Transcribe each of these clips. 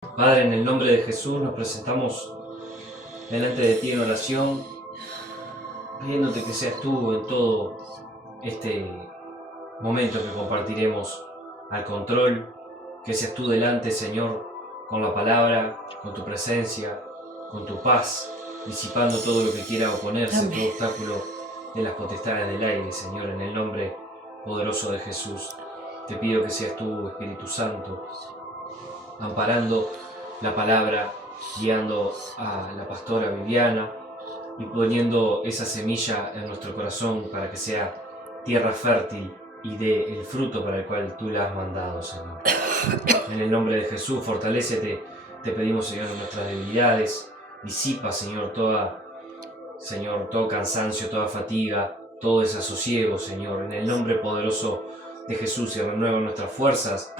Padre, en el nombre de Jesús nos presentamos delante de ti en oración, pidiéndote que seas tú en todo este momento que compartiremos al control, que seas tú delante, Señor, con la palabra, con tu presencia, con tu paz, disipando todo lo que quiera oponerse, todo obstáculo de las potestades del aire, Señor, en el nombre poderoso de Jesús. Te pido que seas tú, Espíritu Santo, amparando la palabra, guiando a la pastora Viviana y poniendo esa semilla en nuestro corazón para que sea tierra fértil y dé el fruto para el cual tú la has mandado, Señor. En el nombre de Jesús, fortalécete, te pedimos, Señor, en nuestras debilidades, disipa, Señor, todo cansancio, toda fatiga, todo desasosiego, Señor, en el nombre poderoso de Jesús, y renueva nuestras fuerzas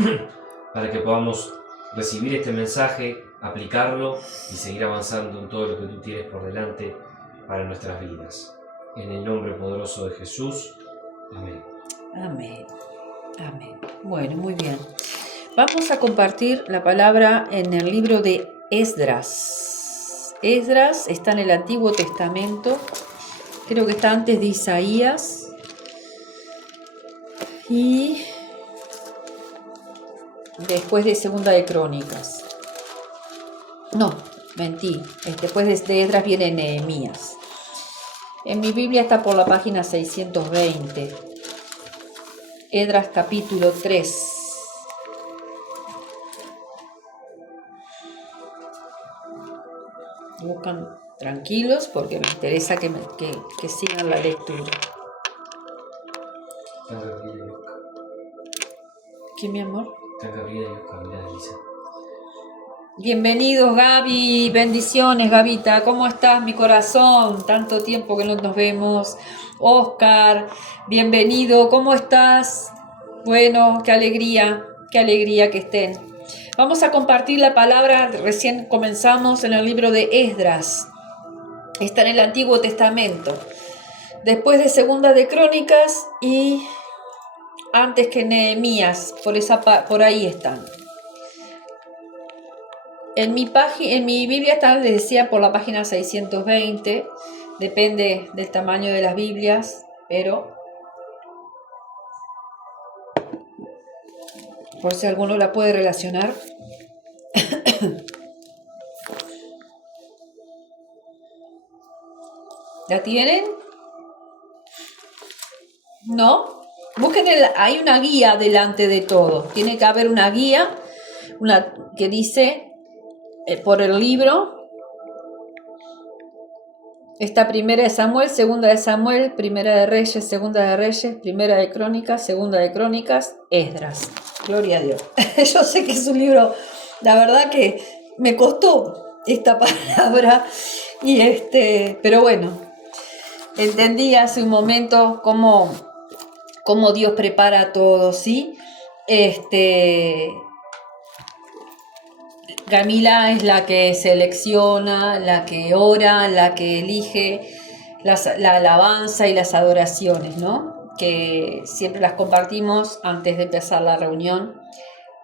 para que podamos recibir este mensaje, aplicarlo y seguir avanzando en todo lo que tú tienes por delante para nuestras vidas. En el nombre poderoso de Jesús. Amén. Amén. Amén. Bueno, muy bien. Vamos a compartir la palabra en el libro de Esdras. Esdras está en el Antiguo Testamento. Creo que está antes de Isaías. Y después de Segunda de Crónicas. No, mentí. Después de Esdras viene Nehemías. En mi Biblia está por la página 620. Esdras capítulo 3. Buscan tranquilos porque me interesa que sigan la lectura. ¿Qué, mi amor? Bienvenidos, Gaby. Bendiciones, Gavita. ¿Cómo estás, mi corazón? Tanto tiempo que no nos vemos. Oscar, bienvenido. ¿Cómo estás? Bueno, qué alegría que estén. Vamos a compartir la palabra. Recién comenzamos en el libro de Esdras. Está en el Antiguo Testamento. Después de Segunda de Crónicas y antes que Nehemías. Por ahí están. En mi Biblia está, les decía, por la página 620. Depende del tamaño de las Biblias, pero por si alguno la puede relacionar. ¿La tienen? ¿No? Busquen, hay una guía delante de todo. Tiene que haber una guía, que dice por el libro. Está Primera de Samuel, Segunda de Samuel, Primera de Reyes, Segunda de Reyes, Primera de Crónicas, Segunda de Crónicas, Esdras. Gloria a Dios. Yo sé que es un libro, la verdad que me costó esta palabra, pero bueno, entendí hace un momento cómo Dios prepara todo, ¿sí? Camila es la que selecciona, la que ora, la que elige la alabanza y las adoraciones, ¿no? Que siempre las compartimos antes de empezar la reunión,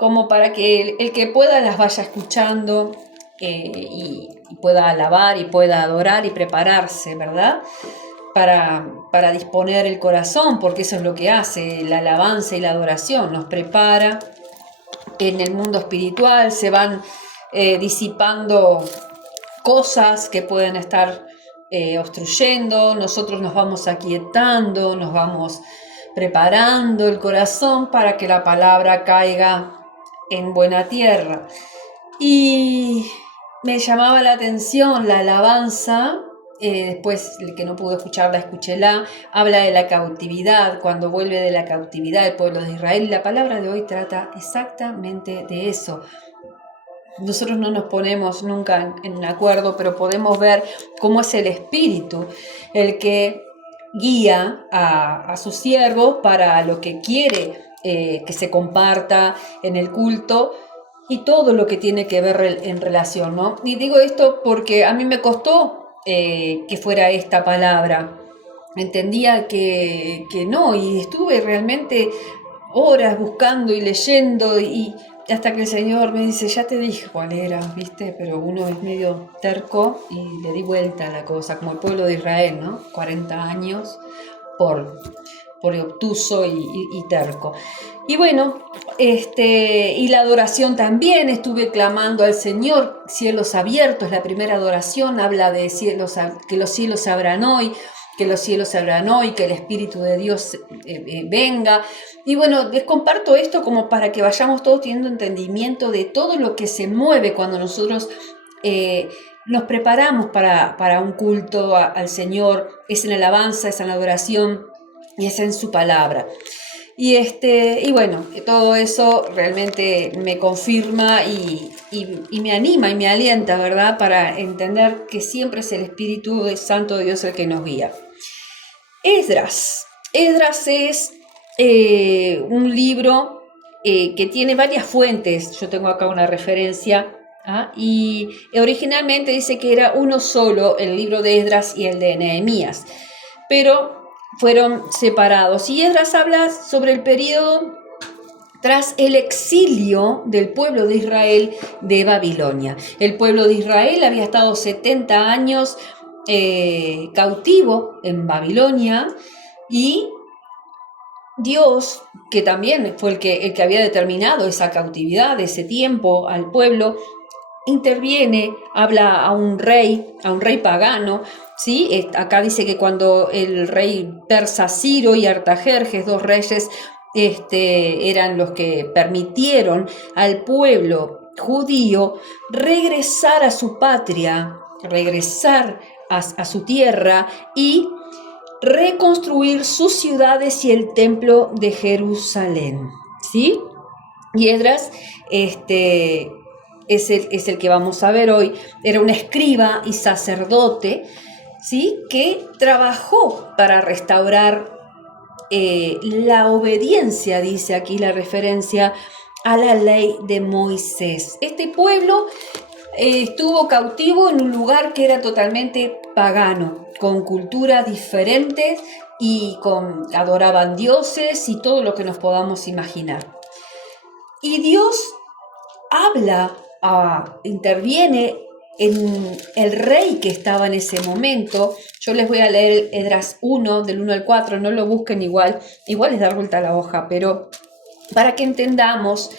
como para que el que pueda las vaya escuchando y pueda alabar y pueda adorar y prepararse, ¿verdad? Para disponer el corazón, porque eso es lo que hace la alabanza y la adoración, nos prepara en el mundo espiritual, se van disipando cosas que pueden estar obstruyendo, nosotros nos vamos aquietando, nos vamos preparando el corazón para que la palabra caiga en buena tierra. Y me llamaba la atención la alabanza. Después, el que no pudo escucharla, escúchela. Habla de la cautividad, cuando vuelve de la cautividad el pueblo de Israel, y la palabra de hoy trata exactamente de eso. Nosotros no nos ponemos nunca en acuerdo, pero podemos ver cómo es el Espíritu el que guía a sus siervos para lo que quiere que se comparta en el culto y todo lo que tiene que ver en relación, ¿no? Y digo esto porque a mí me costó que fuera esta palabra. Entendía que no, y estuve realmente horas buscando y leyendo, hasta que el Señor me dice, ya te dije cuál era, ¿viste? Pero uno es medio terco y le di vuelta a la cosa, como el pueblo de Israel, ¿no? 40 años por obtuso y terco. Y bueno, y la adoración también, estuve clamando al Señor, cielos abiertos, la primera adoración habla de cielos, que los cielos se abran hoy, que los cielos se abran hoy, que el Espíritu de Dios venga. Y bueno, les comparto esto como para que vayamos todos teniendo entendimiento de todo lo que se mueve cuando nosotros nos preparamos para un culto al Señor, es en alabanza, es en adoración y es en su palabra. Y bueno, todo eso realmente me confirma y me anima y me alienta, ¿verdad? Para entender que siempre es el Espíritu Santo de Dios el que nos guía. Esdras es un libro que tiene varias fuentes. Yo tengo acá una referencia. Y originalmente dice que era uno solo, el libro de Esdras y el de Nehemías, pero fueron separados. Y Esdras habla sobre el periodo tras el exilio del pueblo de Israel de Babilonia. El pueblo de Israel había estado 70 años cautivo en Babilonia, y Dios, que también fue el que había determinado esa cautividad, ese tiempo al pueblo, interviene, habla a un rey pagano, ¿sí? Acá dice que cuando el rey persa Ciro y Artajerjes, dos reyes, eran los que permitieron al pueblo judío regresar a su patria, regresar a su tierra y reconstruir sus ciudades y el templo de Jerusalén, ¿sí? Y Esdras, es el que vamos a ver hoy. Era un escriba y sacerdote, ¿sí? Que trabajó para restaurar la obediencia, dice aquí la referencia, a la ley de Moisés. Este pueblo estuvo cautivo en un lugar que era totalmente pagano, con culturas diferentes y adoraban dioses y todo lo que nos podamos imaginar. Y Dios interviene en el rey que estaba en ese momento. Yo les voy a leer Esdras 1, del 1 al 4, no lo busquen igual es dar vuelta a la hoja, pero para que entendamos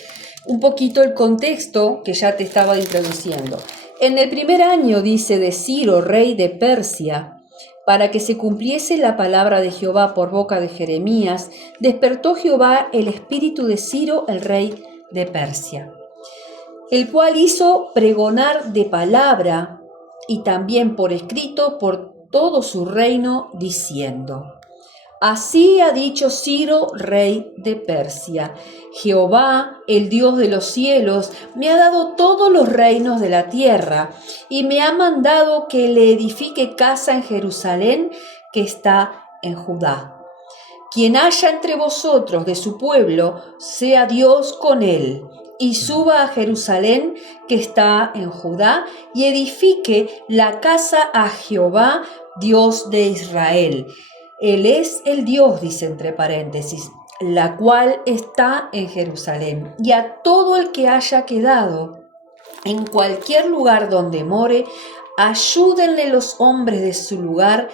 un poquito el contexto que ya te estaba introduciendo. En el primer año, dice, de Ciro, rey de Persia, para que se cumpliese la palabra de Jehová por boca de Jeremías, despertó Jehová el espíritu de Ciro, el rey de Persia, el cual hizo pregonar de palabra y también por escrito por todo su reino, diciendo: Así ha dicho Ciro, rey de Persia: Jehová, el Dios de los cielos, me ha dado todos los reinos de la tierra, y me ha mandado que le edifique casa en Jerusalén, que está en Judá. Quien haya entre vosotros de su pueblo, sea Dios con él, y suba a Jerusalén, que está en Judá, y edifique la casa a Jehová, Dios de Israel. Él es el Dios, dice entre paréntesis, la cual está en Jerusalén. Y a todo el que haya quedado en cualquier lugar donde more, ayúdenle los hombres de su lugar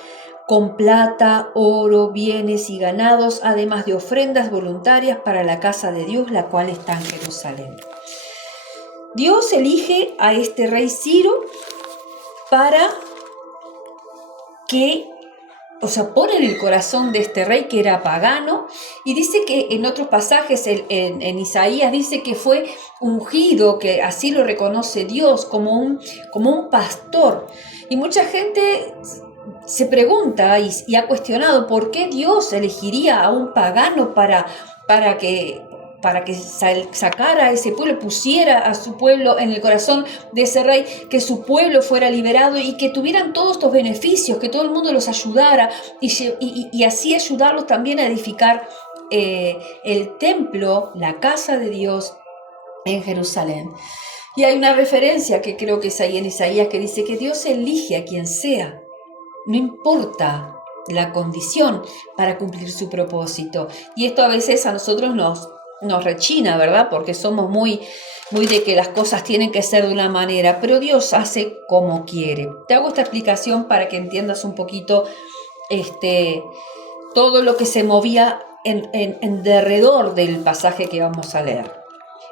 con plata, oro, bienes y ganados, además de ofrendas voluntarias para la casa de Dios, la cual está en Jerusalén. Dios elige a este rey Ciro para que, pone en el corazón de este rey, que era pagano, y dice que en otros pasajes, en Isaías, dice que fue ungido, que así lo reconoce Dios, como un pastor. Y mucha gente se pregunta y ha cuestionado por qué Dios elegiría a un pagano para que sacara a ese pueblo, pusiera a su pueblo en el corazón de ese rey, que su pueblo fuera liberado y que tuvieran todos estos beneficios, que todo el mundo los ayudara y así ayudarlos también a edificar el templo, la casa de Dios en Jerusalén. Y hay una referencia que creo que es ahí en Isaías, que dice que Dios elige a quien sea, no importa la condición, para cumplir su propósito. Y esto a veces a nosotros nos rechina, ¿verdad? Porque somos muy de que las cosas tienen que ser de una manera, pero Dios hace como quiere. Te hago esta explicación para que entiendas un poquito todo lo que se movía en derredor del pasaje que vamos a leer.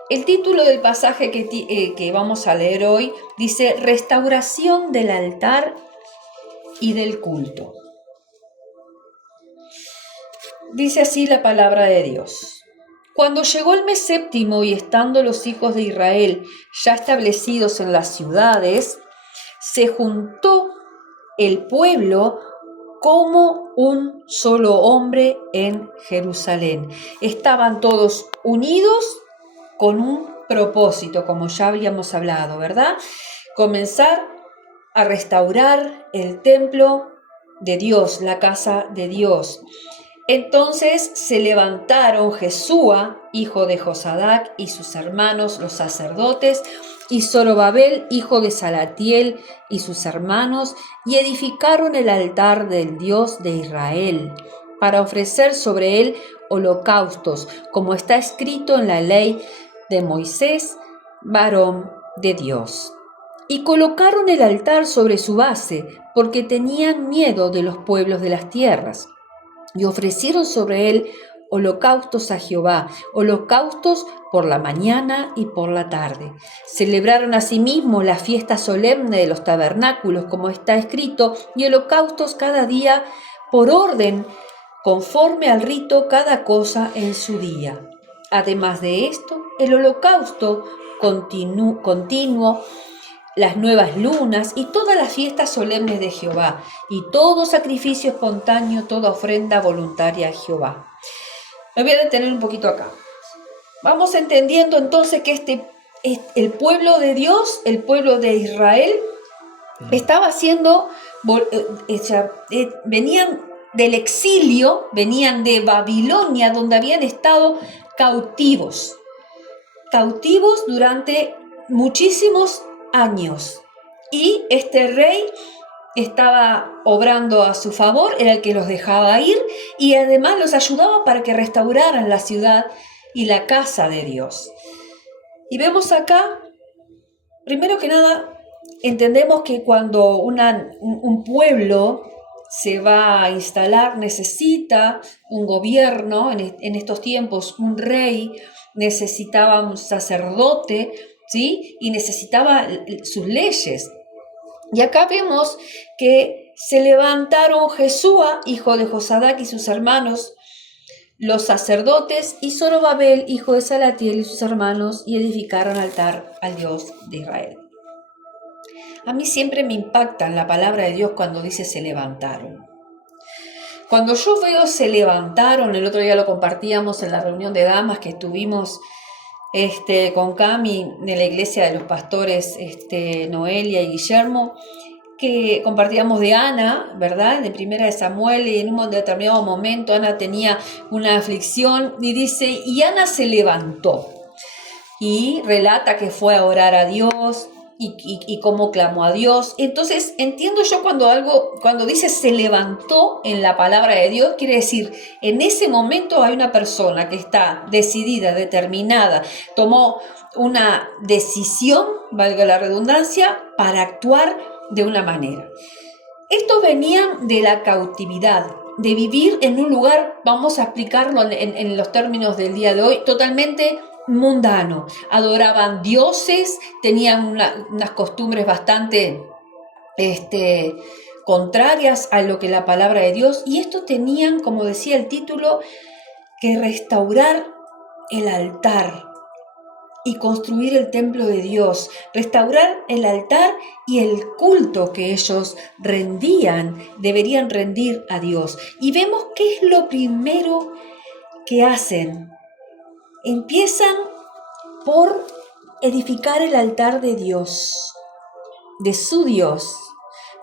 El título del pasaje que vamos a leer hoy dice Restauración del altar y del culto. Dice así la palabra de Dios. Cuando llegó el mes séptimo y estando los hijos de Israel ya establecidos en las ciudades, se juntó el pueblo como un solo hombre en Jerusalén. Estaban todos unidos con un propósito, como ya habíamos hablado, ¿verdad? Comenzar a restaurar el templo de Dios, la casa de Dios. Entonces se levantaron Jesúa, hijo de Josadac, y sus hermanos, los sacerdotes, y Zorobabel, hijo de Salatiel, y sus hermanos, y edificaron el altar del Dios de Israel, para ofrecer sobre él holocaustos, como está escrito en la ley de Moisés, varón de Dios. Y colocaron el altar sobre su base, porque tenían miedo de los pueblos de las tierras. Y ofrecieron sobre él holocaustos a Jehová, holocaustos por la mañana y por la tarde. Celebraron asimismo la fiesta solemne de los tabernáculos, como está escrito, y holocaustos cada día por orden, conforme al rito, cada cosa en su día. Además de esto, el holocausto continuo, las nuevas lunas y todas las fiestas solemnes de Jehová, y todo sacrificio espontáneo, toda ofrenda voluntaria a Jehová. Me voy a detener un poquito acá. Vamos entendiendo entonces que el pueblo de Dios, el pueblo de Israel, estaba siendo, venían del exilio, venían de Babilonia, donde habían estado cautivos durante muchísimos años, y este rey estaba obrando a su favor, era el que los dejaba ir y además los ayudaba para que restauraran la ciudad y la casa de Dios. Y vemos acá, primero que nada, entendemos que cuando un pueblo se va a instalar, necesita un gobierno, en estos tiempos un rey, necesitaba un sacerdote, ¿sí? Y necesitaba sus leyes. Y acá vemos que se levantaron Jesúa, hijo de Josadac, y sus hermanos, los sacerdotes, y Zorobabel, hijo de Salatiel, y sus hermanos, y edificaron altar al Dios de Israel. A mí siempre me impacta la palabra de Dios cuando dice se levantaron. Cuando yo veo se levantaron, el otro día lo compartíamos en la reunión de damas que tuvimos con Cami de la iglesia de los pastores Noelia y Guillermo, que compartíamos de Ana, ¿verdad? De Primera de Samuel, y en un determinado momento Ana tenía una aflicción y dice, y Ana se levantó y relata que fue a orar a Dios y cómo clamó a Dios. Entonces entiendo yo cuando dice se levantó en la palabra de Dios, quiere decir, en ese momento hay una persona que está decidida, determinada, tomó una decisión, valga la redundancia, para actuar de una manera. Estos venían de la cautividad, de vivir en un lugar, vamos a explicarlo en los términos del día de hoy, totalmente mundano. Adoraban dioses, tenían unas costumbres bastante contrarias a lo que la palabra de Dios, y estos tenían, como decía el título, que restaurar el altar y construir el templo de Dios, restaurar el altar y el culto que ellos deberían rendir a Dios. Y vemos qué es lo primero que hacen. Empiezan por edificar el altar de Dios, de su Dios,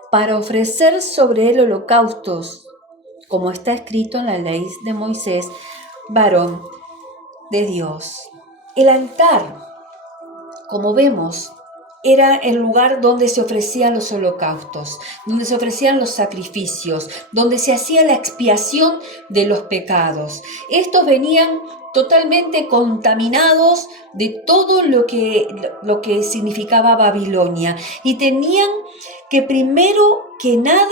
para ofrecer sobre él holocaustos, como está escrito en la ley de Moisés, varón de Dios. El altar, como vemos, era el lugar donde se ofrecían los holocaustos, donde se ofrecían los sacrificios, donde se hacía la expiación de los pecados. Estos venían totalmente contaminados de todo lo que significaba Babilonia y tenían que primero que nada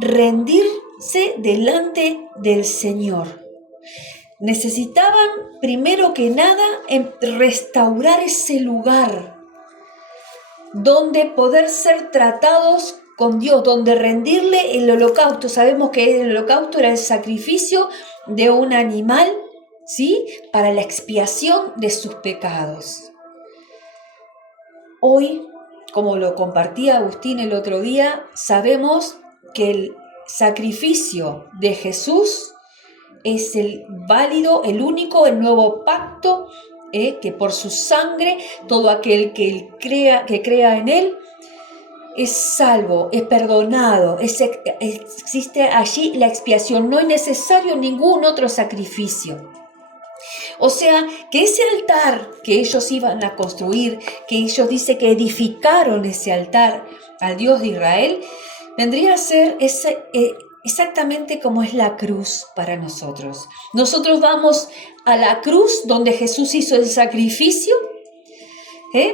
rendirse delante del Señor. Necesitaban primero que nada restaurar ese lugar donde poder ser tratados con Dios, donde rendirle el holocausto. Sabemos que el holocausto era el sacrificio de un animal, ¿sí?, para la expiación de sus pecados. Hoy, como lo compartía Agustín el otro día, sabemos que el sacrificio de Jesús es el válido, el único, el nuevo pacto, que por su sangre todo aquel que crea en él es salvo, es perdonado, existe allí la expiación, no es necesario ningún otro sacrificio. O sea, que ese altar que ellos iban a construir, que ellos dicen que edificaron ese altar al Dios de Israel, vendría a ser exactamente como es la cruz para nosotros. Nosotros vamos a la cruz donde Jesús hizo el sacrificio,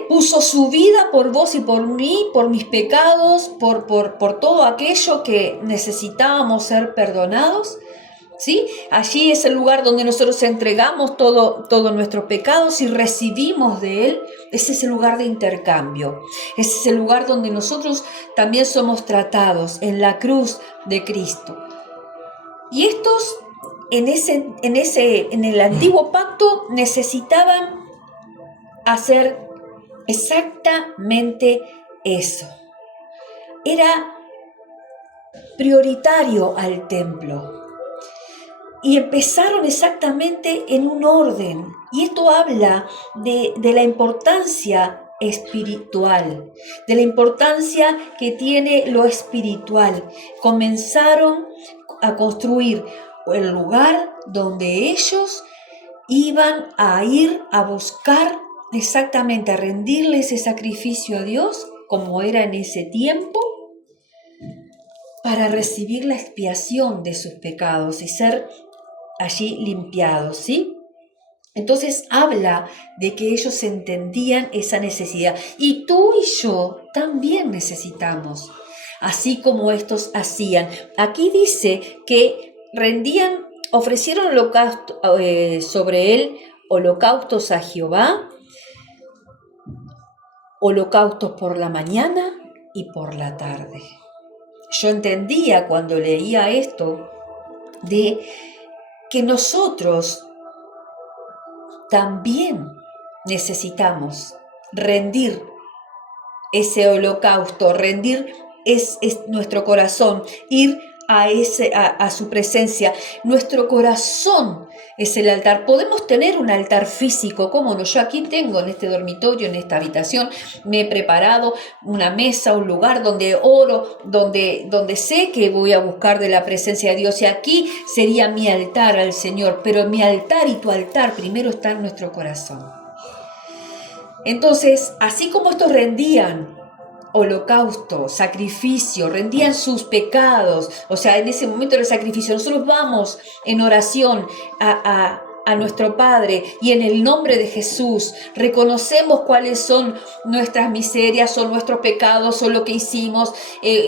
puso su vida por vos y por mí, por mis pecados, por todo aquello que necesitábamos ser perdonados. ¿Sí? Allí es el lugar donde nosotros entregamos todos nuestros pecados y recibimos de Él. Ese es el lugar de intercambio. Ese es el lugar donde nosotros también somos tratados, en la cruz de Cristo. Y estos, en el antiguo pacto, necesitaban hacer exactamente eso. Era prioritario al templo. Y empezaron exactamente en un orden. Y esto habla de la importancia espiritual, de la importancia que tiene lo espiritual. Comenzaron a construir el lugar donde ellos iban a ir a buscar exactamente, a rendirle ese sacrificio a Dios, como era en ese tiempo, para recibir la expiación de sus pecados y ser allí limpiados, ¿sí? Entonces habla de que ellos entendían esa necesidad. Y tú y yo también necesitamos, así como estos hacían. Aquí dice que ofrecieron holocausto, sobre él holocaustos a Jehová, holocaustos por la mañana y por la tarde. Yo entendía cuando leía esto de que nosotros también necesitamos rendir ese holocausto, rendir es nuestro corazón, ir a su presencia. Nuestro corazón es el altar. Podemos tener un altar físico, ¿cómo no? Yo aquí tengo en este dormitorio, en esta habitación, me he preparado una mesa, un lugar donde oro, donde sé que voy a buscar de la presencia de Dios, y aquí sería mi altar al Señor, pero mi altar y tu altar primero está en nuestro corazón. Entonces, así como estos rendían holocausto, sacrificio, rendían sus pecados, o sea, en ese momento del sacrificio, nosotros vamos en oración a nuestro Padre y en el nombre de Jesús reconocemos cuáles son nuestras miserias o nuestros pecados o lo que hicimos,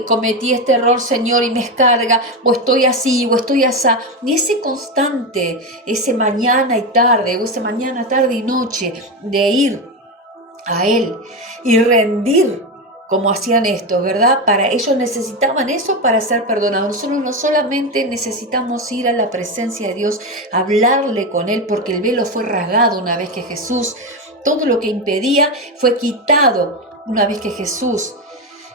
cometí este error, Señor, y me descarga, o estoy así, o estoy así, y ese constante, ese mañana y tarde, o ese mañana, tarde y noche, de ir a Él y rendir como hacían estos, ¿verdad? Para ellos necesitaban eso para ser perdonados. Nosotros no solamente necesitamos ir a la presencia de Dios, hablarle con Él, porque el velo fue rasgado una vez que Jesús, todo lo que impedía fue quitado una vez que Jesús,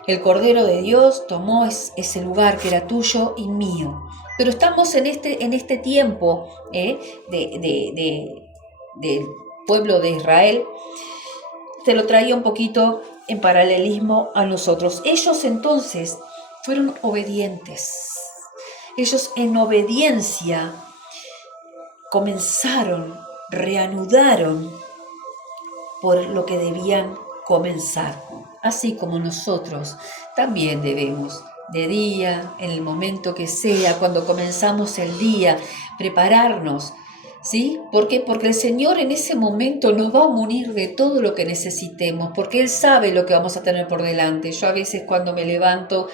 el Cordero de Dios, tomó ese lugar que era tuyo y mío. Pero estamos en este tiempo del pueblo de Israel. Te lo traía un poquito en paralelismo a nosotros. Ellos entonces fueron obedientes. Ellos en obediencia reanudaron por lo que debían comenzar. así como nosotros también debemos, de día, en el momento que sea, cuando comenzamos el día, prepararnos, ¿sí? ¿Por qué? Porque el Señor en ese momento nos va a munir de todo lo que necesitemos, porque Él sabe lo que vamos a tener por delante. Yo a veces cuando me levanto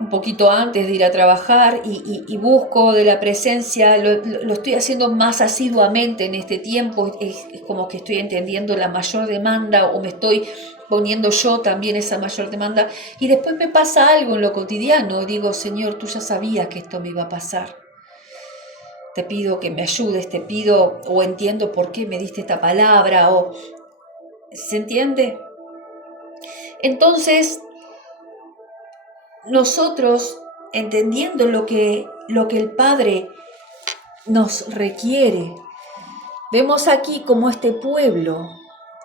un poquito antes de ir a trabajar y busco de la presencia, lo estoy haciendo más asiduamente en este tiempo, es como que estoy entendiendo la mayor demanda o me estoy poniendo yo también esa mayor demanda y después me pasa algo en lo cotidiano, digo, Señor, tú ya sabías que esto me iba a pasar. Te pido que me ayudes, te pido o entiendo por qué me diste esta palabra o ¿se entiende? Entonces, nosotros, entendiendo lo que el Padre nos requiere, vemos aquí como este pueblo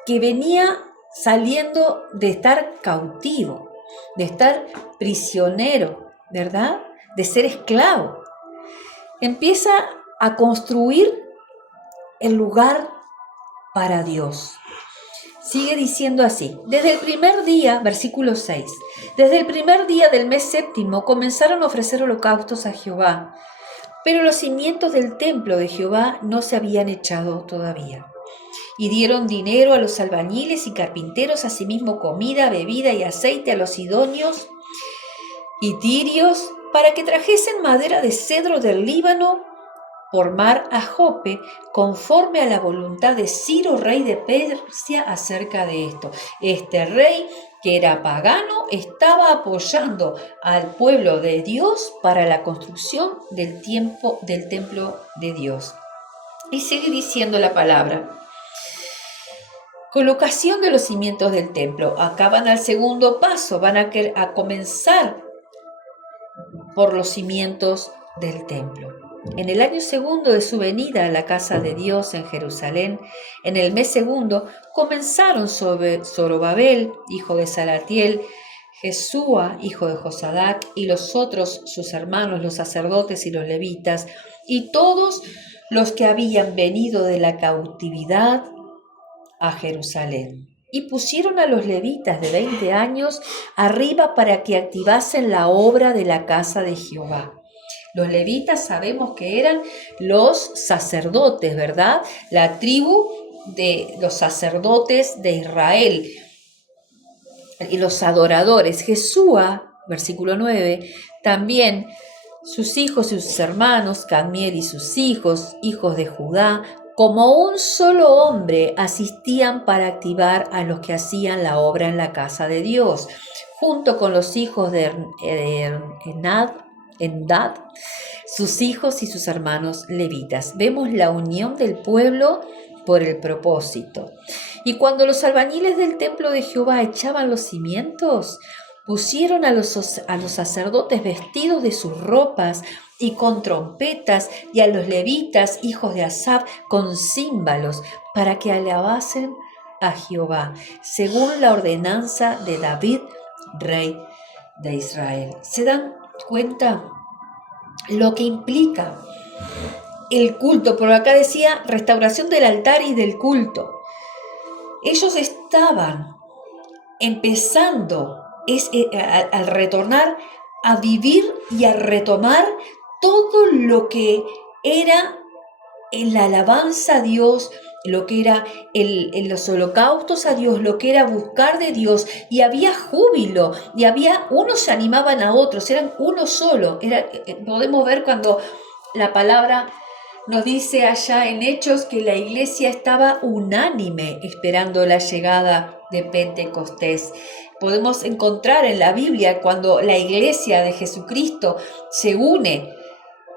que venía saliendo de estar cautivo, de estar prisionero, ¿verdad? De ser esclavo. Empieza a construir el lugar para Dios. Sigue diciendo así, desde el primer día, versículo 6, desde el primer día del mes séptimo comenzaron a ofrecer holocaustos a Jehová, pero los cimientos del templo de Jehová no se habían echado todavía. Y dieron dinero a los albañiles y carpinteros, asimismo comida, bebida y aceite a los sidonios y tirios, para que trajesen madera de cedro del Líbano por mar a Jope, conforme a la voluntad de Ciro, rey de Persia, acerca de esto. Este rey, que era pagano, estaba apoyando al pueblo de Dios para la construcción del templo de Dios. Y sigue diciendo la palabra. Colocación de los cimientos del templo. Acá van al segundo paso, van a comenzar por los cimientos del templo. En el año segundo de su venida a la casa de Dios en Jerusalén, en el mes segundo, comenzaron sobre Zorobabel, hijo de Salatiel, Jesúa, hijo de Josadac, y los otros sus hermanos, los sacerdotes y los levitas, y todos los que habían venido de la cautividad a Jerusalén. Y pusieron a los levitas de 20 años arriba para que activasen la obra de la casa de Jehová. Los levitas sabemos que eran los sacerdotes, ¿verdad? La tribu de los sacerdotes de Israel y los adoradores. Jesúa, versículo 9, también sus hijos y sus hermanos, Cadmiel y sus hijos, hijos de Judá, como un solo hombre asistían para activar a los que hacían la obra en la casa de Dios, junto con los hijos de Endad, sus hijos y sus hermanos levitas. Vemos la unión del pueblo por el propósito. Y cuando los albañiles del templo de Jehová echaban los cimientos, pusieron a los sacerdotes vestidos de sus ropas y con trompetas, y a los levitas, hijos de Asaf, con címbalos, para que alabasen a Jehová, según la ordenanza de David, rey de Israel. ¿Se dan cuenta lo que implica el culto? Por acá decía restauración del altar y del culto. Ellos estaban empezando al retornar a vivir y a retomar todo lo que era en la alabanza a Dios, lo que era en los holocaustos a Dios, lo que era buscar de Dios, y había júbilo, y unos se animaban a otros, eran uno solo. Podemos ver cuando la palabra nos dice allá en Hechos que la iglesia estaba unánime esperando la llegada de Pentecostés. Podemos encontrar en la Biblia cuando la iglesia de Jesucristo se une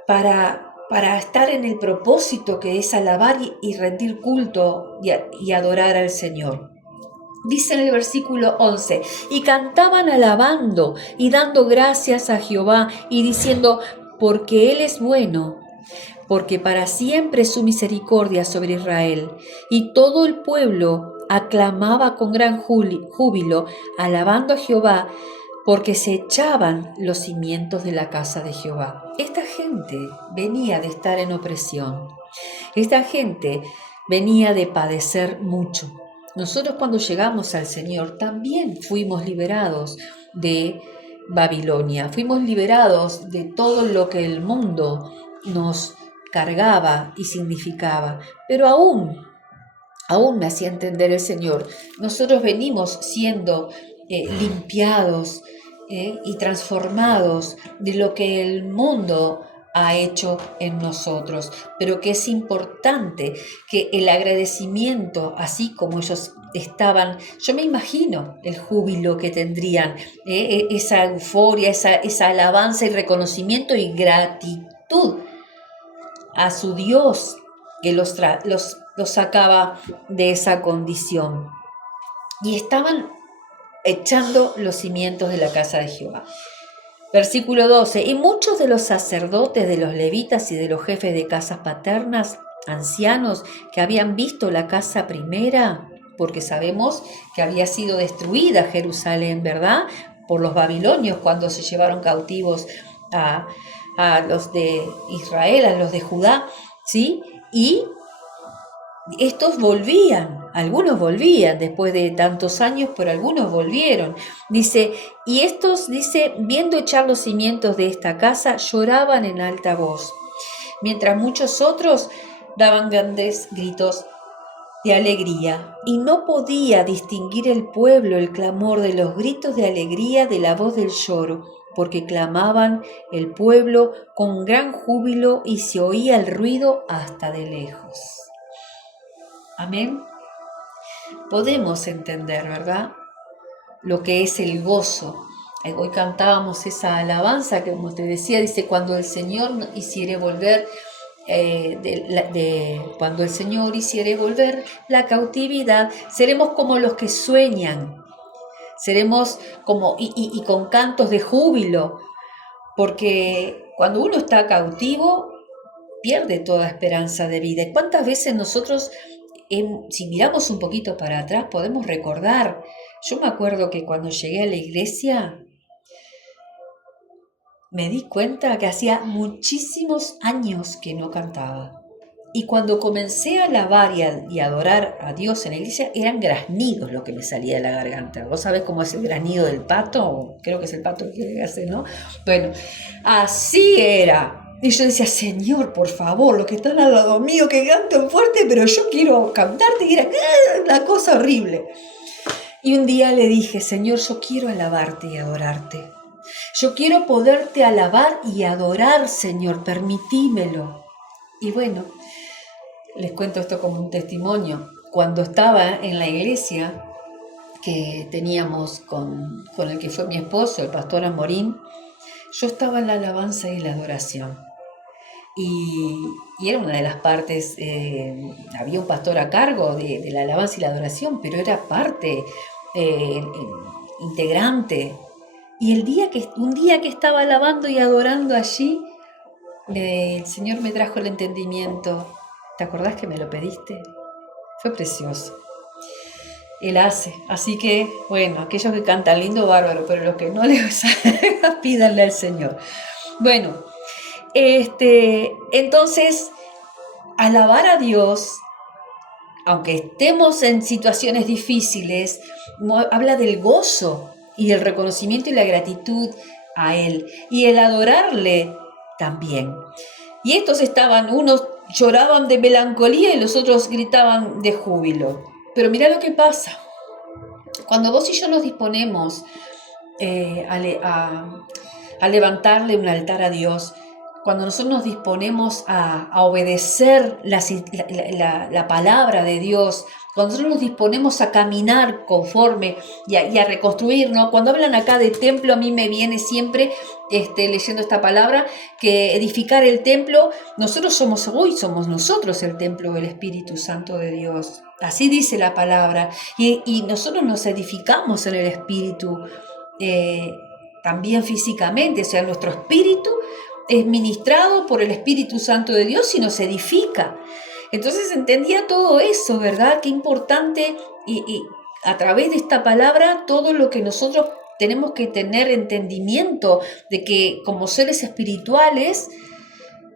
para estar en el propósito que es alabar y rendir culto y adorar al Señor. Dice en el versículo 11, y cantaban alabando y dando gracias a Jehová y diciendo, porque Él es bueno, porque para siempre es su misericordia sobre Israel. Y todo el pueblo aclamaba con gran júbilo, alabando a Jehová, porque se echaban los cimientos de la casa de Jehová. Esta gente venía de estar en opresión. Esta gente venía de padecer mucho. nosotros cuando llegamos al Señor también fuimos liberados de Babilonia, fuimos liberados de todo lo que el mundo nos cargaba y significaba, pero aún me hacía entender el Señor, nosotros venimos siendo limpiados y transformados de lo que el mundo ha hecho en nosotros, pero que es importante que el agradecimiento, así como ellos estaban, yo me imagino el júbilo que tendrían, esa euforia, esa alabanza y reconocimiento y gratitud a su Dios que los sacaba de esa condición. Y estaban echando los cimientos de la casa de Jehová. Versículo 12. Y muchos de los sacerdotes, de los levitas y de los jefes de casas paternas, ancianos, que habían visto la casa primera, porque sabemos que había sido destruida Jerusalén, ¿verdad?, por los babilonios cuando se llevaron cautivos a los de Israel, a los de Judá, ¿sí? Y estos volvían, algunos volvían después de tantos años, pero algunos volvieron. Dice, y estos, dice, viendo echar los cimientos de esta casa, lloraban en alta voz, mientras muchos otros daban grandes gritos de alegría. Y no podía distinguir el pueblo el clamor de los gritos de alegría de la voz del lloro, porque clamaban el pueblo con gran júbilo y se oía el ruido hasta de lejos. Amén. Podemos entender, ¿verdad?, lo que es el gozo. Hoy cantábamos esa alabanza que, como te decía, dice, cuando el Señor hiciere volver, cuando el Señor hiciere volver la cautividad, seremos como los que sueñan, seremos como, y con cantos de júbilo, porque cuando uno está cautivo, pierde toda esperanza de vida. ¿Y cuántas veces nosotros, si miramos un poquito para atrás, podemos recordar? Yo me acuerdo que cuando llegué a la iglesia, me di cuenta que hacía muchísimos años que no cantaba. Y cuando comencé a alabar y a adorar a Dios en la iglesia, eran graznidos lo que me salía de la garganta. ¿Vos sabés cómo es el graznido del pato? Creo que es el pato que hace, ¿no? Bueno, así era. Y yo decía, Señor, por favor, los que están al lado mío, que canten fuerte, pero yo quiero cantarte, y era una cosa horrible. Y un día le dije, Señor, yo quiero alabarte y adorarte. Yo quiero poderte alabar y adorar, Señor, permitímelo. Y bueno, les cuento esto como un testimonio. Cuando estaba en la iglesia que teníamos con el que fue mi esposo, el pastor Amorín, yo estaba en la alabanza y la adoración. Y era una de las partes, había un pastor a cargo de la alabanza y la adoración, pero era parte integrante. Y un día que estaba alabando y adorando allí, el Señor me trajo el entendimiento. ¿Te acordás que me lo pediste? Fue precioso. Él hace. Así que, bueno, aquellos que cantan lindo, bárbaro, pero los que no les salga, pídanle al Señor. Bueno, entonces, alabar a Dios, aunque estemos en situaciones difíciles, habla del gozo y del reconocimiento y la gratitud a Él, y el adorarle también. Y estos unos lloraban de melancolía y los otros gritaban de júbilo. Pero mira lo que pasa. Cuando vos y yo nos disponemos a levantarle un altar a Dios, cuando nosotros nos disponemos a obedecer la palabra de Dios, cuando nosotros nos disponemos a caminar conforme y a reconstruir, ¿no? Cuando hablan acá de templo, a mí me viene siempre, leyendo esta palabra, que edificar el templo, hoy somos nosotros el templo del Espíritu Santo de Dios. Así dice la palabra. Y nosotros nos edificamos en el Espíritu, también físicamente, o sea, nuestro espíritu es ministrado por el Espíritu Santo de Dios y nos edifica. Entonces entendía todo eso, ¿verdad? Qué importante, y a través de esta palabra, todo lo que nosotros tenemos que tener entendimiento de que como seres espirituales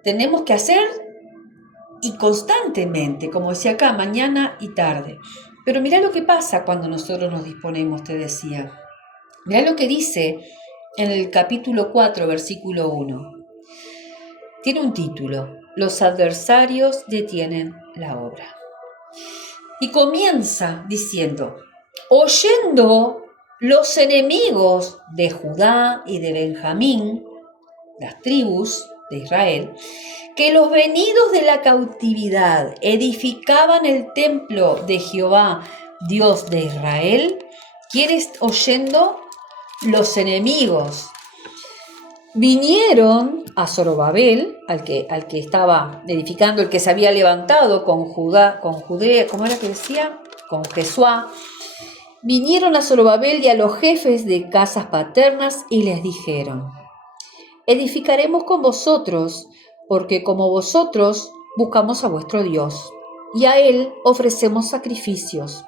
tenemos que hacer, y constantemente, como decía acá, mañana y tarde. Pero mirá lo que pasa cuando nosotros nos disponemos, te decía. Mirá lo que dice en el capítulo 4, versículo 1. Tiene un título: Los adversarios detienen la obra. Y comienza diciendo: oyendo los enemigos de Judá y de Benjamín, las tribus de Israel, que los venidos de la cautividad edificaban el templo de Jehová, Dios de Israel. ¿Quieres? Oyendo los enemigos. Vinieron a Zorobabel, al que estaba edificando, el que se había levantado con Judea, ¿cómo era que decía? Con Jesuá. Vinieron a Zorobabel y a los jefes de casas paternas y les dijeron: edificaremos con vosotros, porque como vosotros buscamos a vuestro Dios, y a él ofrecemos sacrificios,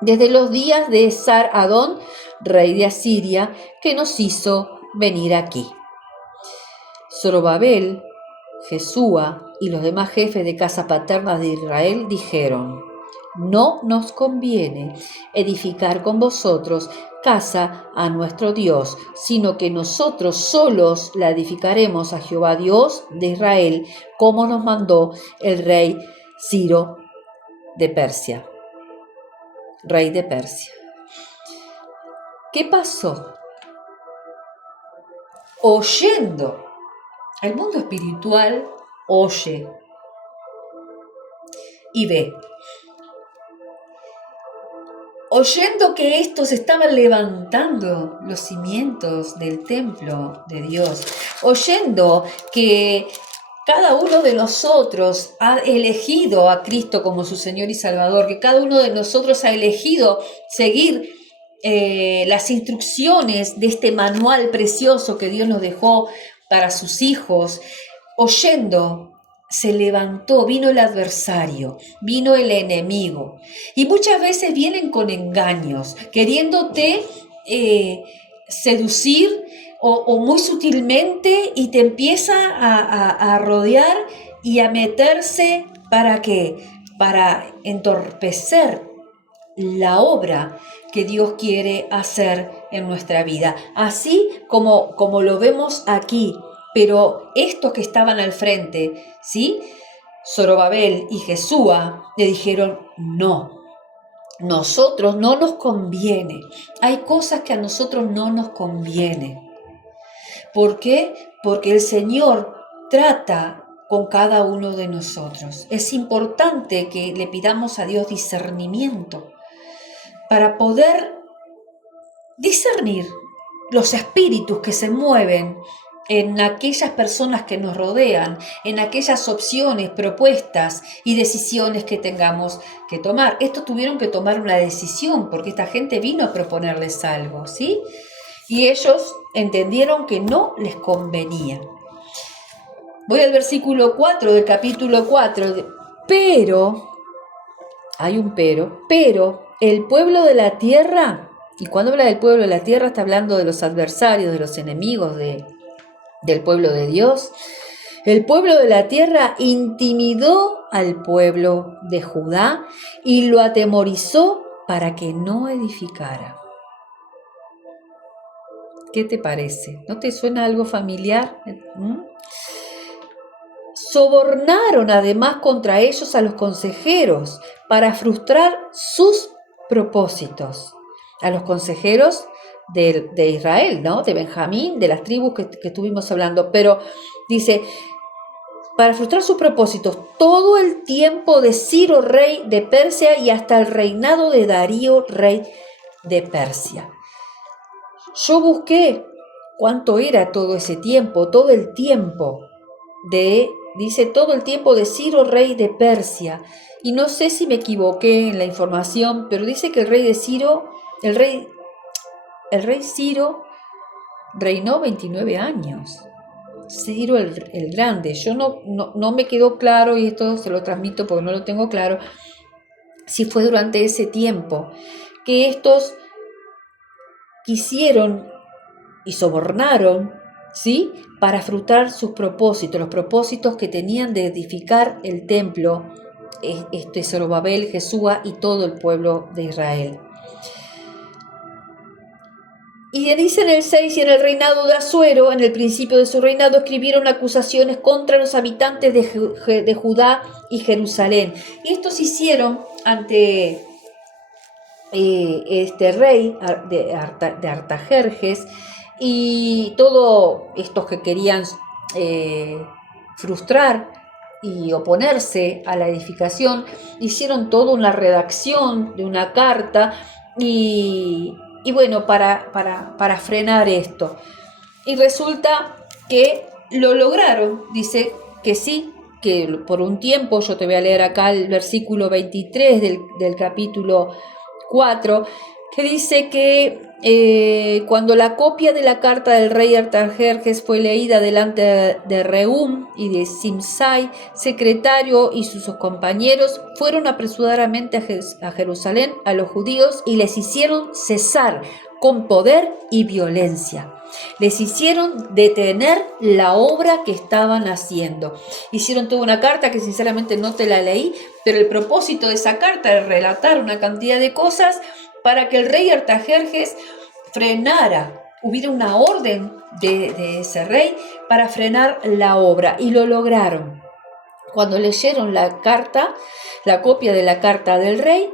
desde los días de Esar-Adón, rey de Asiria, que nos hizo venir aquí. Zorobabel, Jesúa y los demás jefes de casas paternas de Israel dijeron: no nos conviene edificar con vosotros casa a nuestro Dios, sino que nosotros solos la edificaremos a Jehová Dios de Israel, como nos mandó el rey Ciro de Persia. Rey de Persia. ¿Qué pasó? Oyendo. El mundo espiritual oye y ve. Oyendo que estos estaban levantando los cimientos del templo de Dios, oyendo que cada uno de nosotros ha elegido a Cristo como su Señor y Salvador, que cada uno de nosotros ha elegido seguir las instrucciones de este manual precioso que Dios nos dejó para sus hijos, oyendo, se levantó, vino el adversario, vino el enemigo, y muchas veces vienen con engaños, queriéndote seducir o muy sutilmente, y te empieza a rodear y a meterse. ¿Para qué? Para entorpecer la obra que Dios quiere hacer en nuestra vida, así como lo vemos aquí. Pero estos que estaban al frente, ¿sí? Zorobabel y Jesúa, le dijeron: no, nosotros no nos conviene. Hay cosas que a nosotros no nos conviene. ¿Por qué? Porque el Señor trata con cada uno de nosotros. Es importante que le pidamos a Dios discernimiento para poder discernir los espíritus que se mueven en aquellas personas que nos rodean, en aquellas opciones, propuestas y decisiones que tengamos que tomar. Estos tuvieron que tomar una decisión porque esta gente vino a proponerles algo, ¿sí? Y ellos entendieron que no les convenía. Voy al versículo 4 del capítulo 4. Pero, hay un pero el pueblo de la tierra, y cuando habla del pueblo de la tierra está hablando de los adversarios, de los enemigos del pueblo de Dios. El pueblo de la tierra intimidó al pueblo de Judá y lo atemorizó para que no edificara. ¿Qué te parece? ¿No te suena algo familiar? Sobornaron además contra ellos a los consejeros para frustrar sus propósitos. A los consejeros de Israel, ¿no? De Benjamín, de las tribus que estuvimos hablando. Pero dice, para frustrar sus propósitos, todo el tiempo de Ciro, rey de Persia, y hasta el reinado de Darío, rey de Persia. Yo busqué cuánto era todo ese tiempo, todo el tiempo dice todo el tiempo de Ciro, rey de Persia. Y no sé si me equivoqué en la información, pero dice que el rey Ciro reinó 29 años. Ciro el Grande. Yo no me quedó claro, y esto se lo transmito porque no lo tengo claro, si fue durante ese tiempo que estos quisieron y sobornaron, ¿sí?, para frustrar sus propósitos, los propósitos que tenían de edificar el templo Zorobabel, Jesúa y todo el pueblo de Israel. Y dice en el 6, y en el reinado de Asuero, en el principio de su reinado, escribieron acusaciones contra los habitantes de Judá y Jerusalén. Y estos hicieron ante este rey de Artajerjes y todos estos que querían frustrar y oponerse a la edificación, hicieron toda una redacción de una carta y bueno, para frenar esto. Y resulta que lo lograron. Dice que sí, que por un tiempo, yo te voy a leer acá el versículo 23 del capítulo 4, que dice que cuando la copia de la carta del rey Artajerjes fue leída delante de Rehum y de Simsai, secretario, y sus compañeros, fueron apresuradamente a Jerusalén a los judíos y les hicieron cesar con poder y violencia. Les hicieron detener la obra que estaban haciendo. Hicieron toda una carta que sinceramente no te la leí, pero el propósito de esa carta es relatar una cantidad de cosas para que el rey Artajerjes frenara, hubiera una orden de ese rey para frenar la obra, y lo lograron. Cuando leyeron la carta, la copia de la carta del rey,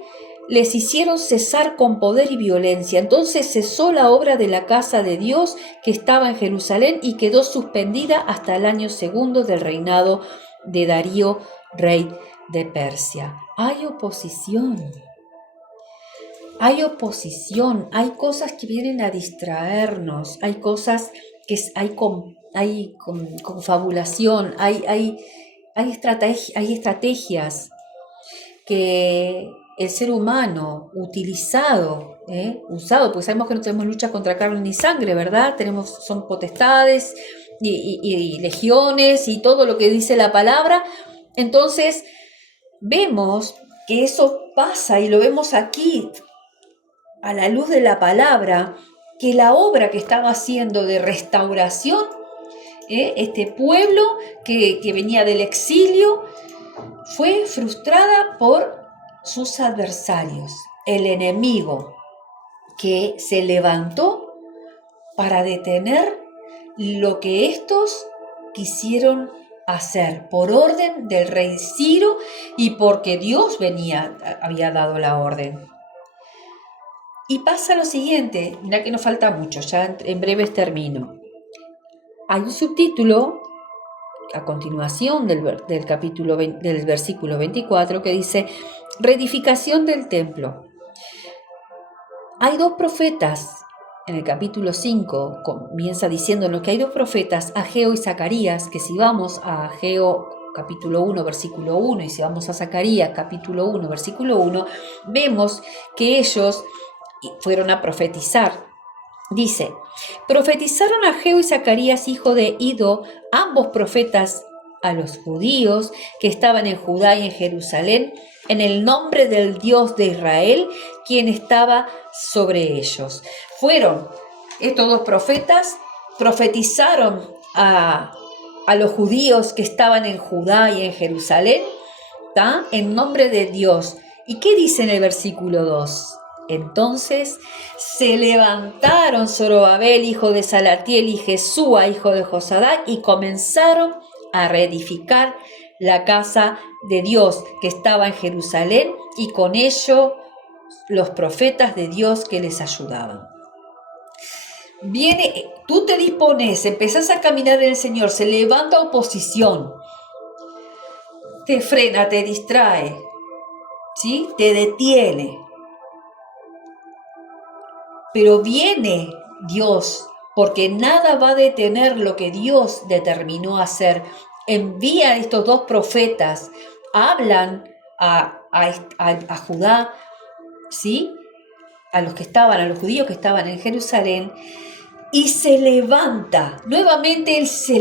les hicieron cesar con poder y violencia. Entonces cesó la obra de la casa de Dios que estaba en Jerusalén y quedó suspendida hasta el año 2 del reinado de Darío, rey de Persia. Hay oposición, hay cosas que vienen a distraernos, hay cosas que hay confabulación, hay estrategias que el ser humano usado, porque sabemos que no tenemos lucha contra carne ni sangre, ¿verdad? Son potestades y legiones y todo lo que dice la palabra. Entonces vemos que eso pasa, y lo vemos aquí a la luz de la palabra, que la obra que estaba haciendo de restauración, este pueblo que venía del exilio, fue frustrada por sus adversarios, el enemigo, que se levantó para detener lo que estos quisieron hacer por orden del rey Ciro y porque Dios había dado la orden. Y pasa lo siguiente, mira que nos falta mucho, ya en breve termino. Hay un subtítulo a continuación del versículo 24 que dice: reedificación del templo. Hay dos profetas. En el capítulo 5 comienza diciéndonos que hay dos profetas, Ageo y Zacarías, que si vamos a Ageo capítulo 1, versículo 1, y si vamos a Zacarías capítulo 1, versículo 1, vemos que ellos fueron a profetizar. Dice: profetizaron Ageo y Zacarías, hijo de Ido, ambos profetas, a los judíos que estaban en Judá y en Jerusalén, en el nombre del Dios de Israel, quien estaba sobre ellos. Fueron estos dos profetas, profetizaron a los judíos que estaban en Judá y en Jerusalén, ¿tá? En nombre de Dios. ¿Y qué dice en el versículo 2? Entonces se levantaron Zorobabel, hijo de Salatiel, y Jesúa, hijo de Josadac, y comenzaron a reedificar la casa de Dios que estaba en Jerusalén, y con ello los profetas de Dios que les ayudaban. Tú te dispones, empezás a caminar en el Señor, se levanta oposición, te frena, te distrae, ¿sí? Te detiene. Pero viene Dios, porque nada va a detener lo que Dios determinó hacer. Envía a estos dos profetas, hablan a Judá, ¿sí? A los judíos que estaban en Jerusalén, y se levanta, nuevamente él se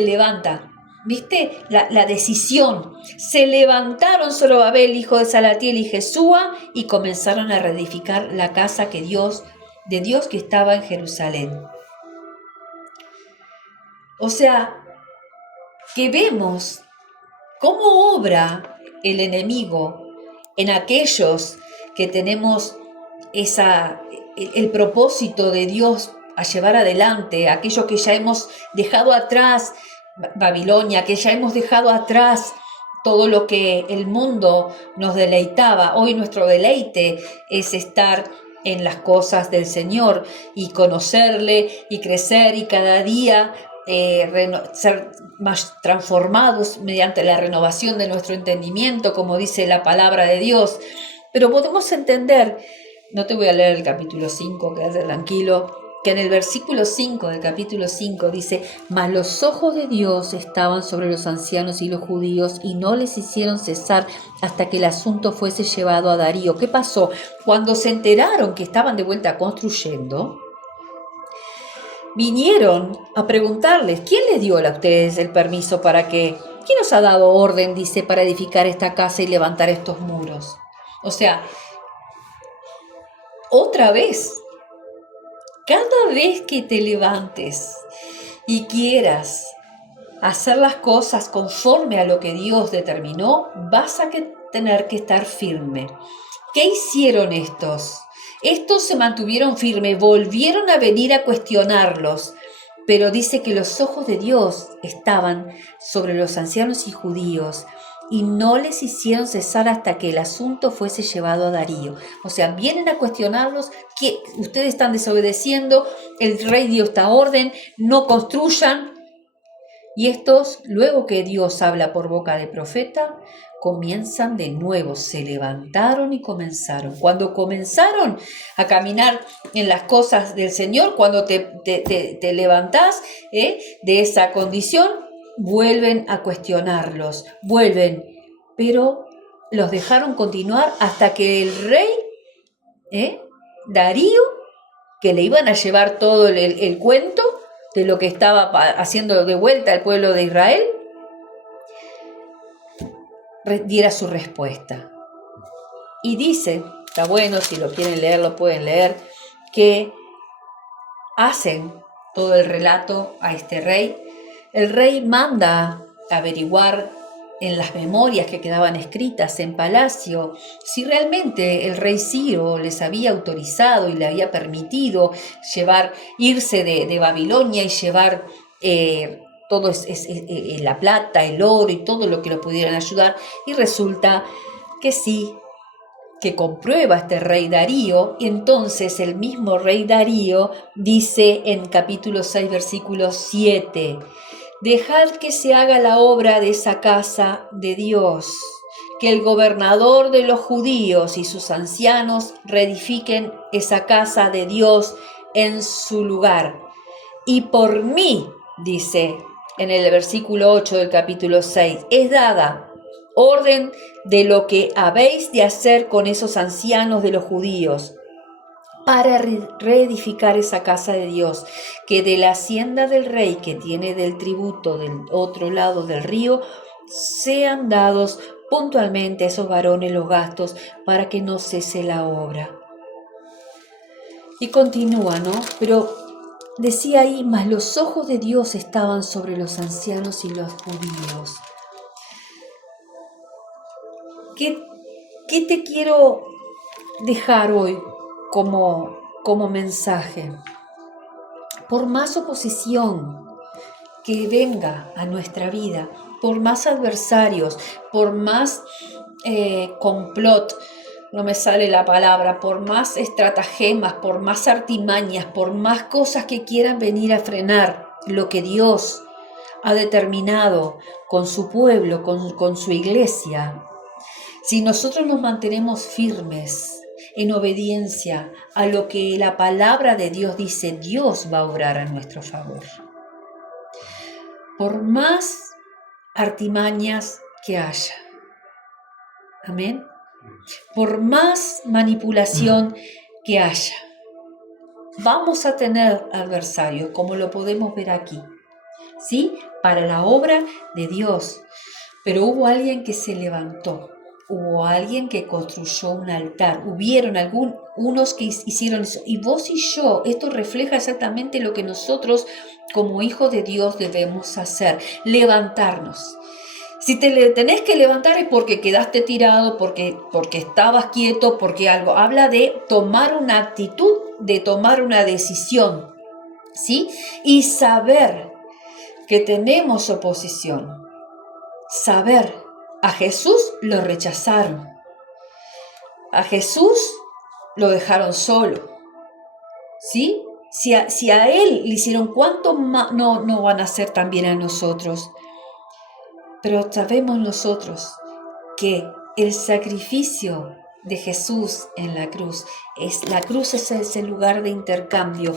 levanta. ¿Viste? La decisión. Se levantaron Zorobabel, hijo de Salatiel, y Jesúa, y comenzaron a reedificar la casa de Dios que estaba en Jerusalén. O sea, que vemos cómo obra el enemigo en aquellos que tenemos el propósito de Dios a llevar adelante, aquellos que ya hemos dejado atrás Babilonia, que ya hemos dejado atrás todo lo que el mundo nos deleitaba. Hoy nuestro deleite es estar en las cosas del Señor y conocerle y crecer y cada día ser más transformados mediante la renovación de nuestro entendimiento, como dice la palabra de Dios. Pero podemos entender, no te voy a leer el capítulo 5, quédate tranquilo, que en el versículo 5 del capítulo 5 dice: mas los ojos de Dios estaban sobre los ancianos y los judíos y no les hicieron cesar hasta que el asunto fuese llevado a Darío. ¿Qué pasó? Cuando se enteraron que estaban de vuelta construyendo, vinieron a preguntarles: ¿quién les dio a ustedes el permiso para que? ¿Quién nos ha dado orden, dice, para edificar esta casa y levantar estos muros? O sea, otra vez, cada vez que te levantes y quieras hacer las cosas conforme a lo que Dios determinó, vas a tener que estar firme. ¿Qué hicieron estos? Estos se mantuvieron firmes, volvieron a venir a cuestionarlos, pero dice que los ojos de Dios estaban sobre los ancianos y judíos y no les hicieron cesar hasta que el asunto fuese llevado a Darío. O sea, vienen a cuestionarlos, que ustedes están desobedeciendo, el rey dio esta orden, no construyan. Y estos, luego que Dios habla por boca de profeta, comienzan de nuevo, se levantaron y comenzaron. Cuando comenzaron a caminar en las cosas del Señor, cuando te levantás de esa condición, vuelven a cuestionarlos, vuelven, pero los dejaron continuar hasta que el rey, Darío, que le iban a llevar todo el cuento de lo que estaba haciendo de vuelta al pueblo de Israel, diera su respuesta. Y dice, está bueno, si lo quieren leer, lo pueden leer, que hacen todo el relato a este rey. El rey manda averiguar en las memorias que quedaban escritas en palacio si realmente el rey Ciro les había autorizado y le había permitido irse de Babilonia y llevar todo la plata, el oro y todo lo que lo pudieran ayudar. Y resulta que sí, que comprueba este rey Darío, y entonces el mismo rey Darío dice en capítulo 6, versículo 7, dejad que se haga la obra de esa casa de Dios, que el gobernador de los judíos y sus ancianos reedifiquen esa casa de Dios en su lugar. Y por mí, dice en el versículo 8 del capítulo 6, es dada orden de lo que habéis de hacer con esos ancianos de los judíos para reedificar esa casa de Dios, que de la hacienda del rey que tiene del tributo del otro lado del río, sean dados puntualmente a esos varones los gastos para que no cese la obra. Y continúa, ¿no? Pero decía ahí, mas los ojos de Dios estaban sobre los ancianos y los judíos. ¿Qué te quiero dejar hoy como mensaje? Por más oposición que venga a nuestra vida, por más adversarios, por más complot, no me sale la palabra, por más estratagemas, por más artimañas, por más cosas que quieran venir a frenar lo que Dios ha determinado con su pueblo, con su iglesia, si nosotros nos mantenemos firmes en obediencia a lo que la palabra de Dios dice, Dios va a obrar a nuestro favor. Por más artimañas que haya. Amén. Por más manipulación que haya, vamos a tener adversarios, como lo podemos ver aquí, ¿sí? Para la obra de Dios. Pero hubo alguien que se levantó. Hubo alguien que construyó un altar. Hubieron unos que hicieron eso. Y vos y yo, esto refleja exactamente lo que nosotros como hijos de Dios debemos hacer. Levantarnos. Si te tenés que levantar es porque quedaste tirado, porque estabas quieto, porque algo. Habla de tomar una actitud, de tomar una decisión, ¿sí? Y saber que tenemos oposición. Saber, a Jesús lo rechazaron. A Jesús lo dejaron solo, ¿sí? Si a Él le hicieron, ¿cuánto más no van a hacer también a nosotros? Pero sabemos nosotros que el sacrificio de Jesús en la cruz es ese lugar de intercambio,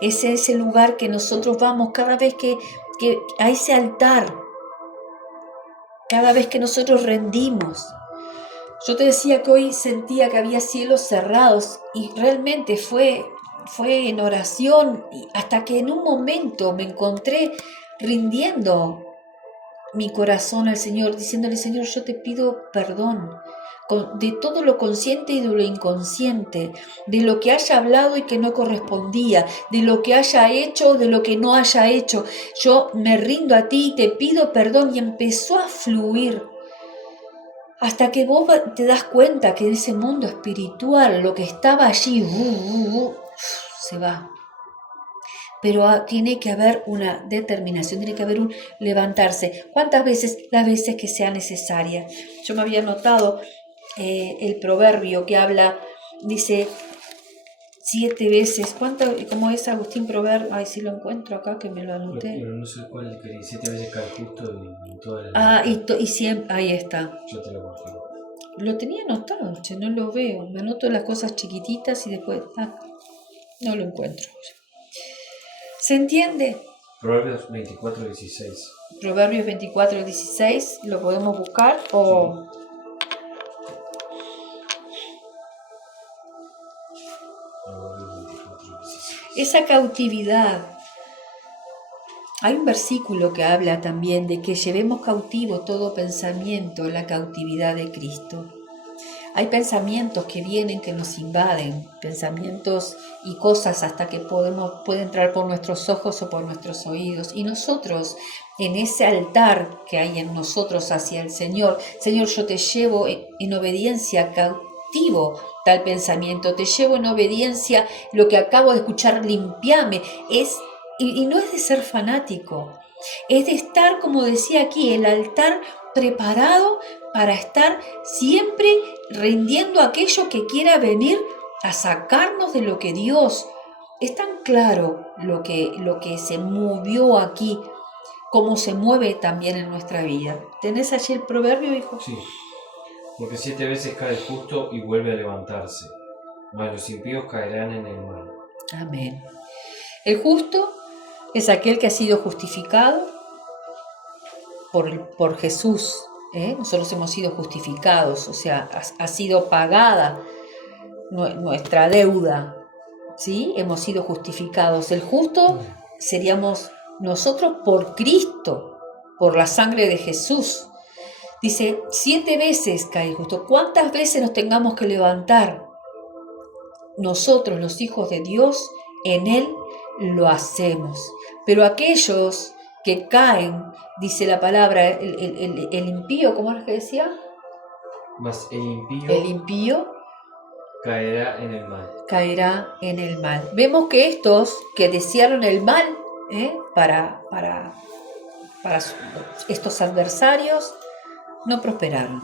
es ese lugar que nosotros vamos cada vez que a ese altar, cada vez que nosotros rendimos. Yo te decía que hoy sentía que había cielos cerrados y realmente fue en oración hasta que en un momento me encontré rindiendo mi corazón al Señor, diciéndole: Señor, yo te pido perdón de todo lo consciente y de lo inconsciente, de lo que haya hablado y que no correspondía, de lo que haya hecho, de lo que no haya hecho. Yo me rindo a ti y te pido perdón, y empezó a fluir. Hasta que vos te das cuenta que ese mundo espiritual, lo que estaba allí, se va. Pero tiene que haber una determinación, tiene que haber un levantarse. ¿Cuántas veces? Las veces que sea necesaria. Yo me había notado el proverbio que habla, dice 7 veces. ¿Cómo es, Agustín, proverbio? Ay, si lo encuentro acá, que me lo anoté. Pero no sé cuál quería. 7 veces cae justo y toda la... y siempre, ahí está. Yo te lo confirmo. Lo tenía anotado, no lo veo. Me anoto las cosas chiquititas y después no lo encuentro. ¿Se entiende? Proverbios 24:16. Proverbios 24:16, ¿lo podemos buscar? O... Sí. Proverbios 24:16. Esa cautividad. Hay un versículo que habla también de que llevemos cautivo todo pensamiento a la cautividad de Cristo. Hay pensamientos que vienen, que nos invaden, pensamientos y cosas hasta que puede entrar por nuestros ojos o por nuestros oídos. Y nosotros, en ese altar que hay en nosotros hacia el Señor, Señor, yo te llevo en obediencia cautivo tal pensamiento, te llevo en obediencia lo que acabo de escuchar, limpiame. Y no es de ser fanático, es de estar, como decía aquí, el altar preparado para estar siempre rindiendo aquello que quiera venir a sacarnos de lo que Dios. Es tan claro lo que se movió aquí, como se mueve también en nuestra vida. ¿Tenés allí el proverbio, hijo? Sí, porque 7 veces cae el justo y vuelve a levantarse, mas los impíos caerán en el mal. Amén. El justo es aquel que ha sido justificado por Jesús. Nosotros hemos sido justificados, o sea, ha sido pagada nuestra deuda, ¿sí? Hemos sido justificados. El justo seríamos nosotros por Cristo, por la sangre de Jesús. Dice, 7 veces cae el justo. ¿Cuántas veces nos tengamos que levantar? Nosotros, los hijos de Dios, en Él lo hacemos. Pero aquellos que caen, dice la palabra, el impío, ¿cómo es que decía? Mas el impío caerá en el mal. Caerá en el mal. Vemos que estos que desearon el mal para estos adversarios no prosperaron.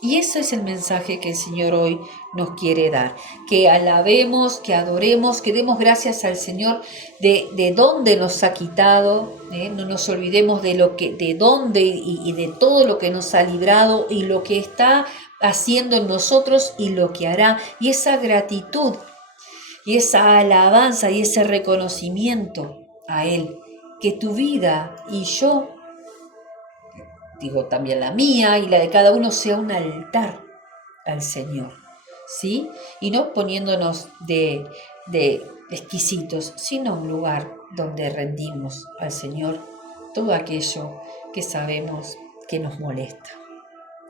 Y ese es el mensaje que el Señor hoy nos quiere dar. Que alabemos, que adoremos, que demos gracias al Señor de dónde nos ha quitado. No nos olvidemos de dónde y de todo lo que nos ha librado y lo que está haciendo en nosotros y lo que hará. Y esa gratitud y esa alabanza y ese reconocimiento a Él. Que tu vida y yo, digo también la mía y la de cada uno, sea un altar al Señor, ¿sí? Y no poniéndonos de exquisitos, sino un lugar donde rendimos al Señor todo aquello que sabemos que nos molesta,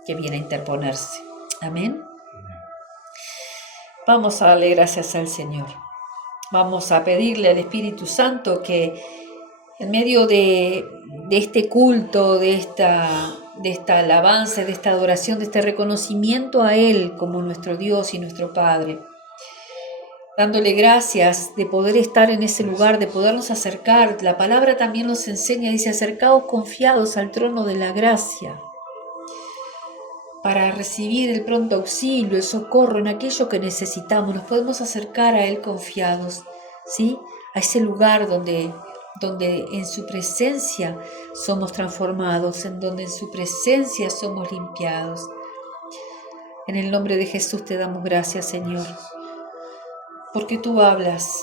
que viene a interponerse. Amén. Vamos a darle gracias al Señor. Vamos a pedirle al Espíritu Santo que en medio de este culto, de de esta alabanza, de esta adoración, de este reconocimiento a Él como nuestro Dios y nuestro Padre. Dándole gracias de poder estar en ese lugar, de podernos acercar. La palabra también nos enseña, dice, acercaos confiados al trono de la gracia, para recibir el pronto auxilio, el socorro en aquello que necesitamos. Nos podemos acercar a Él confiados, ¿sí? A ese lugar donde en su presencia somos transformados, en donde en su presencia somos limpiados. En el nombre de Jesús te damos gracias, Señor, porque tú hablas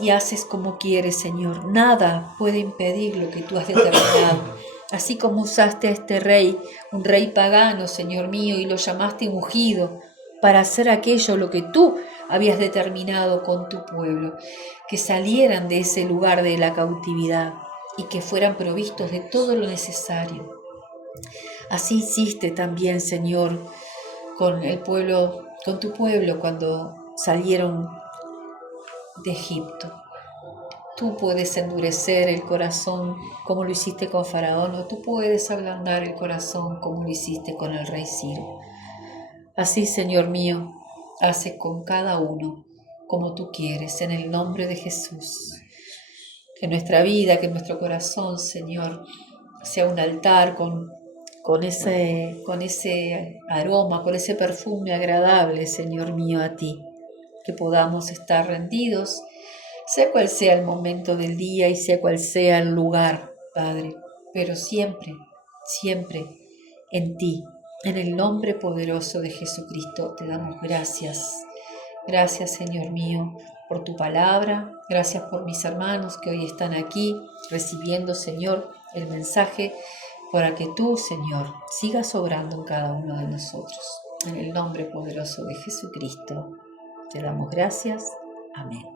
y haces como quieres, Señor. Nada puede impedir lo que tú has determinado. Así como usaste a este rey, un rey pagano, Señor mío, y lo llamaste ungido para hacer aquello lo que tú habías determinado con tu pueblo, que salieran de ese lugar de la cautividad y que fueran provistos de todo lo necesario. Así hiciste también, Señor, con el pueblo, con tu pueblo cuando salieron de Egipto. Tú puedes endurecer el corazón como lo hiciste con Faraón, o tú puedes ablandar el corazón como lo hiciste con el rey Ciro. Así, Señor mío, hace con cada uno como tú quieres, en el nombre de Jesús. Que nuestra vida, que nuestro corazón, Señor, sea un altar con ese aroma, con ese perfume agradable, Señor mío, a ti. Que podamos estar rendidos, sea cual sea el momento del día y sea cual sea el lugar, Padre, pero siempre, siempre en ti. En el nombre poderoso de Jesucristo te damos gracias. Gracias, Señor mío, por tu palabra. Gracias por mis hermanos que hoy están aquí recibiendo, Señor, el mensaje para que tú, Señor, sigas obrando en cada uno de nosotros. En el nombre poderoso de Jesucristo te damos gracias. Amén.